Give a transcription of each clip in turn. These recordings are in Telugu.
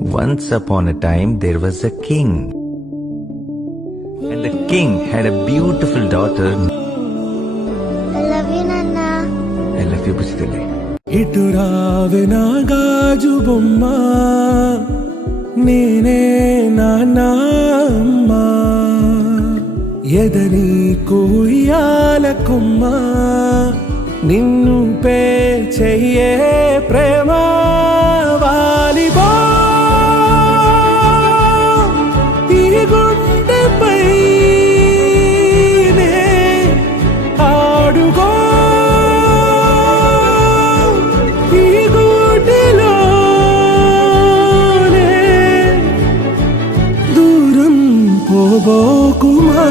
Once upon a time there was a king, and the king had a beautiful daughter. I love you, Nana. I love you, Puchitali. ఇటు రావే నా గాజు బొమ్మ, నేనే నాన్న అమ్మ, ఎదని కుయ్యాల కొమ్మ, నిన్ను పే చెయ్యే ప్రేమ వాలిబా ఈ గుండెపై నే ఆడుగో ఈ గుడిలోనే దూరం పోబోకుమా.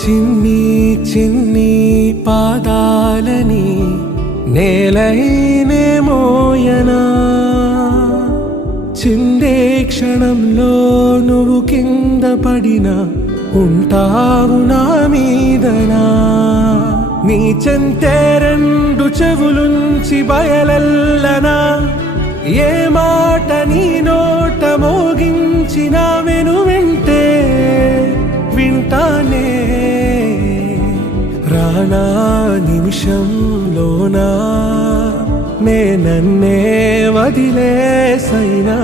చిన్ని చిన్ని పాదాలని నేలైనే మోయనా, చిందే క్షణంలో నువ్వు కింద పడినా ఉంటావు నా మీదనా. నీ చెంతే రెండు చెవులుంచి బయలెల్లనా, ఏ మాట నీ నోట మోగించిన వెను వింటే వింటానే. రానా నిమిషంలోనా నే నన్నే వదిలేసైనా,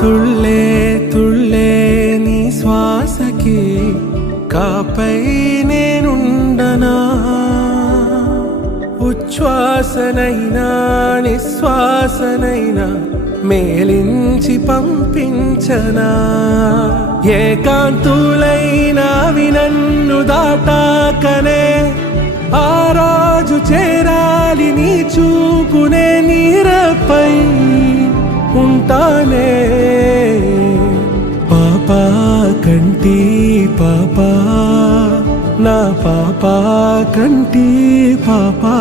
తుళ్ళే తుళ్ళే నీ శ్వాసకి కాపై నేనుండనా, ఉచ్ఛ్వాసనైనా నిశ్వాసనైనా మేలించి పంపించనా. ఏకాంతులైనా నన్ను దాటాకనే ఆ రోజు చేరాలి నీ చూపునే నీరపై ఉంటానే. పాపా కంటి పాపా, నా పాపా కంటి పాపా.